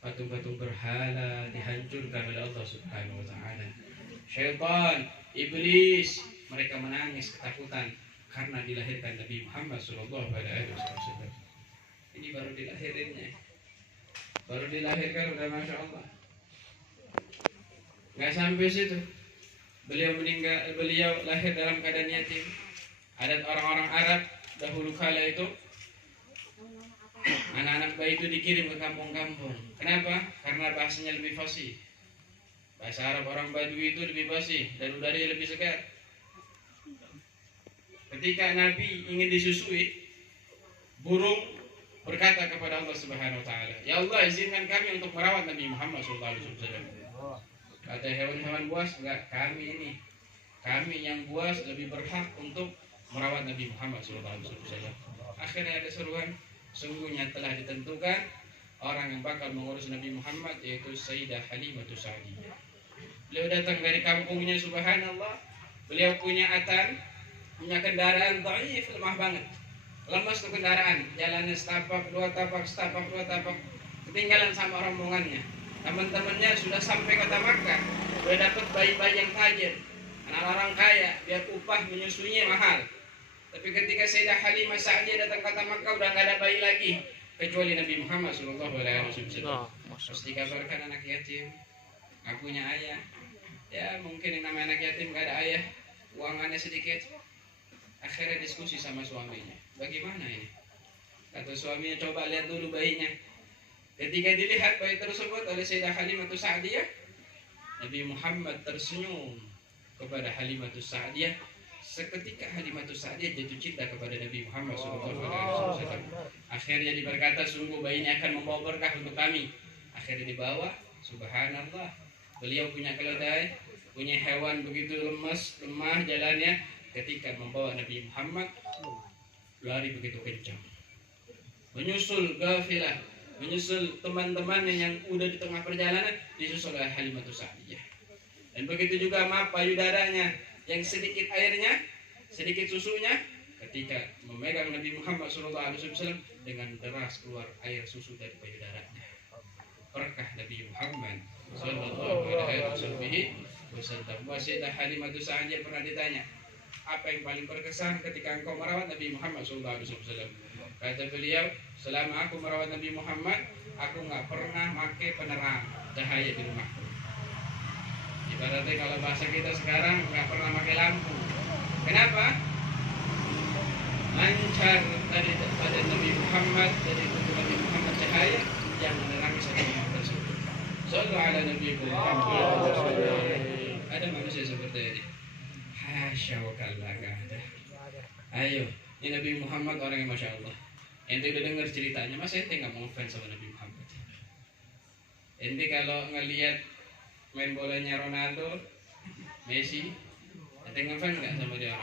patung-patung berhala dihancurkan oleh Allah Subhanahu wa taala. Syaitan, iblis, mereka menangis ketakutan karena dilahirkan Nabi Muhammad sallallahu alaihi wasallam. Ini baru dilahirinnya. Baru dilahirkan udah Masya Allah. Nggak sampai situ. Beliau meninggal, beliau lahir dalam keadaan yatim. Adat orang-orang Arab dahulu kala itu, anak-anak bayi itu dikirim ke kampung-kampung. Kenapa? Karena bahasanya lebih fasih. Bahasa Arab orang Badui itu lebih fasih dan udaranya lebih segar. Ketika Nabi ingin disusui, burung berkata kepada Allah Subhanahu wa taala, "Ya Allah, izinkan kami untuk merawat Nabi Muhammad SAW." Kata hewan-hewan buas, "Enggak, kami ini. Kami yang buas lebih berhak untuk merawat Nabi Muhammad SAW." Akhirnya ada seruan, sungguhnya telah ditentukan orang yang bakal mengurus Nabi Muhammad, yaitu Sayyidah Halimah Sa'diyah. Beliau datang dari kampungnya, subhanallah. Beliau punya atan, punya kendaraan dhaif, lemah banget. Lemas tuh kendaraan, jalannya setapak, dua tapak, ketinggalan sama rombongannya. Teman-temannya sudah sampai kota Makkah, sudah dapat bayi-bayi yang tajir, anak orang kaya, biar upah menyusuinya mahal. Tapi ketika Sayyidah Halimah Sa'diyah datang kota Makkah, udah nggak ada bayi lagi kecuali Nabi Muhammad SAW. Terus dikabarkan anak yatim, nggak punya ayah. Ya mungkin yang namanya anak yatim nggak ada ayah, uangannya sedikit. Akhirnya diskusi sama suaminya, bagaimana ini? Kata suaminya, coba lihat dulu bayinya. Ketika dilihat bayi tersebut oleh Sayyidah Halimah Sa'diyah, Nabi Muhammad tersenyum kepada Halimah Sa'diyah. Seketika Halimah Sa'diyah jatuh cinta kepada Nabi Muhammad SAW. Akhirnya berkata, sungguh bayi ini akan membawa berkah untuk kami. Akhirnya dibawa, subhanallah. Beliau punya keledai, punya hewan begitu lemah jalannya. Ketika membawa Nabi Muhammad, lari begitu kencang, menyusul kafilah, menyusul teman-temannya yang udah di tengah perjalanan, disusul oleh Halimah Sa'diyah. Dan begitu juga payudaranya yang sedikit airnya, sedikit susunya, ketika memegang Nabi Muhammad SAW, dengan deras keluar air susu dari payudaranya. Berkah Nabi Muhammad sallallahu alaihi wasallam. Sayyidah Halimah Sa'diyah pernah ditanya, apa yang paling berkesan ketika engkau merawat Nabi Muhammad SAW? Kata beliau, selama aku merawat Nabi Muhammad, aku nggak pernah pakai penerang cahaya di rumahku. Ibaratnya kalau bahasa kita sekarang, nggak pernah pakai lampu. Kenapa? Lancar dari pada Nabi Muhammad, dari tubuh Nabi Muhammad cahaya yang menerangi satu rumah tersebut. Sallallahu ala Nabi Muhammad. Ada manusia seperti ini? Hasya wa kalla, gak ada. Ayo, ini Nabi Muhammad orang yang Masya Allah. Ente udah dengar ceritanya, masa ente gak mau ngefans sama Nabi Muhammad? Ente kalau ngelihat main bolanya Ronaldo, Messi, ente ngefans gak sama dia?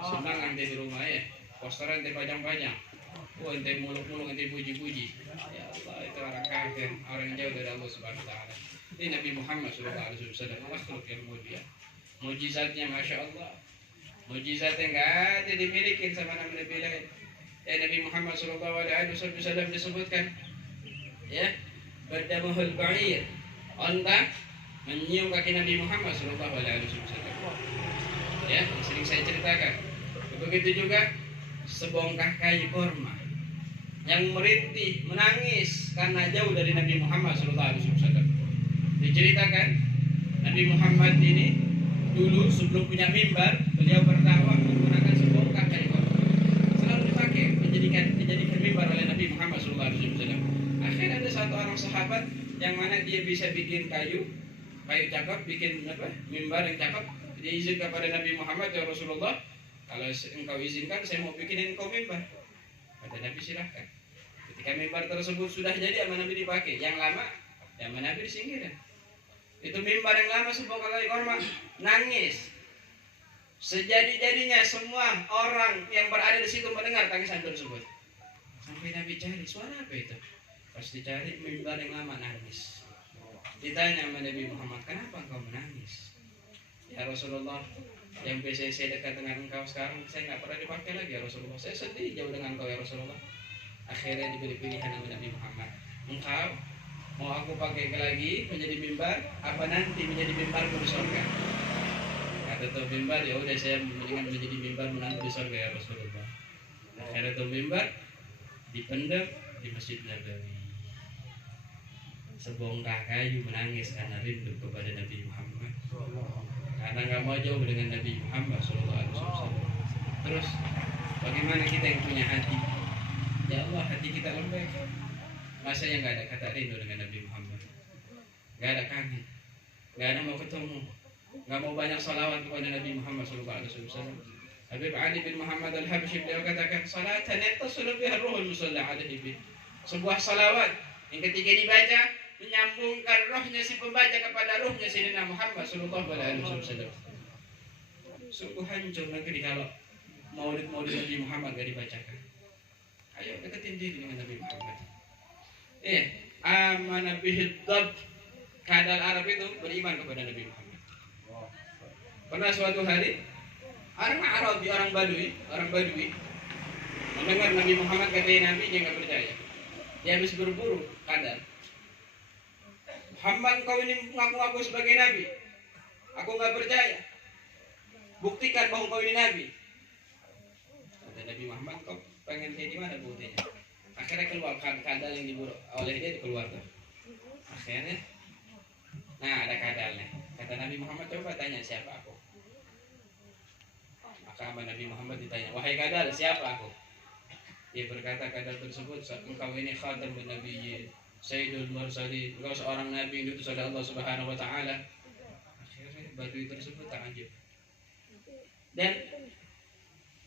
Senang ente di rumah ya, poster ente pajang-pajang. Oh, ente muluk-muluk, ente puji-puji. Ya Allah, itu orang kafir, orang yang jauh dari Allah Subhanahu wa taala. Ini Nabi Muhammad SAW, makhluk yang mulia. Mujizatnya Masya Allah, mujizatnya nggak ada dimiliki sama Nabi lain. Ya, Nabi Muhammad SAW disebutkan, ya, berdamahul ba'ir, onta menyium kaki Nabi Muhammad SAW. Ya, sering saya ceritakan. Begitu juga sebongkah kayu korma yang merintih, menangis karena jauh dari Nabi Muhammad SAW. Diceritakan Nabi Muhammad ini dulu sebelum punya mimbar, beliau berdakwah menggunakan sebongkah kayu korma. Selalu dipakai menjadikan mimbar oleh Nabi Muhammad SAW. Akhirnya ada satu orang sahabat yang mana dia bisa bikin kayu cakep, bikin mimbar yang cakep. Dia izin kepada Nabi Muhammad, ya Rasulullah, kalau engkau izinkan saya mau bikinin engkau mimbar. Kata Nabi, silahkan. Ketika mimbar tersebut sudah jadi, sama Nabi dipakai. Yang lama, sama Nabi disingkirkan. Itu mimbar yang lama sebongkah kayu korma, nangis. Sejadi-jadinya semua orang yang berada di situ mendengar tangisan tersebut. Sampai Nabi cari, suara apa itu? Pas dicari, mimbar yang lama nangis. Ditanya sama Nabi Muhammad, kenapa engkau menangis? Ya Rasulullah, yang biasa saya dekat dengan engkau sekarang, saya nggak pernah dipakai lagi ya Rasulullah. Saya sedih jauh dengan engkau ya Rasulullah. Akhirnya diberi pilihan sama Nabi Muhammad, engkau Mau aku pakai lagi menjadi mimbar, apa nanti menjadi mimbarku di surga? Kata tuh mimbar, ya udah saya mendingan menjadi mimbar menantu di surga ya Rasulullah. Akhirnya tuh mimbar dipendam di Masjid Nabawi. Sebongkah kayu menangis karena rindu kepada Nabi Muhammad, karena nggak mau jauh dengan Nabi Muhammad SAW. Terus bagaimana kita yang punya hati? Ya Allah, hati kita lembek. Masa yang nggak ada kata rindu dengan Nabi Muhammad, nggak ada kangen, nggak ada mau ketemu, nggak mau banyak salawat kepada Nabi Muhammad SAW. Habib Ali bin Muhammad Al-Habsyi beliau katakan, salatan yattasilu biha ruhul musalla alaihi bi. Sebuah salawat yang ketika dibaca menyambungkan rohnya si pembaca kepada rohnya Sayyidina Muhammad sallallahu alaihi wasallam. Sungguh hancur negeri kalau maulid-maulid Nabi Muhammad gak dibacakan. Ayo deketin diri dengan Nabi Muhammad. Amana bihi dhab. Kadal Arab itu beriman kepada Nabi Muhammad. Pernah suatu hari orang Arabi, orang Badui mendengar Nabi Muhammad katain Nabi, dia nggak percaya. Dia habis berburu kadal. Muhammad, kau ini ngaku-ngaku sebagai Nabi, aku nggak percaya. Buktikan bahwa kau ini Nabi. Kata Nabi Muhammad, kau pengen kayak gimana buktinya? Akhirnya keluar kadal yang diburu oleh dia, dikeluar tuh. Akhirnya, nah ada kadalnya. Kata Nabi Muhammad, coba tanya siapa aku. Maka Nabi Muhammad ditanya, wahai kadal, siapa aku? Dia berkata, kadal tersebut, engkau ini khatamun nabiyyin, Sayyidul Mursalin, engkau seorang nabi yang diutus oleh Allah Subhanahu wa taala. Akhirnya Badui tersebut takjub. Dan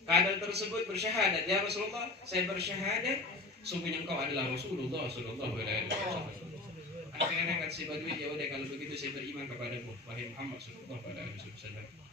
kadal tersebut bersyahadat, ya Rasulullah, saya bersyahadat sungguhnya engkau adalah Rasulullah sallallahu alaihi wasallam. Akhirnya kata si Badui, ya udah kalau begitu saya beriman kepadamu wahai Muhammad sallallahu alaihi wasallam.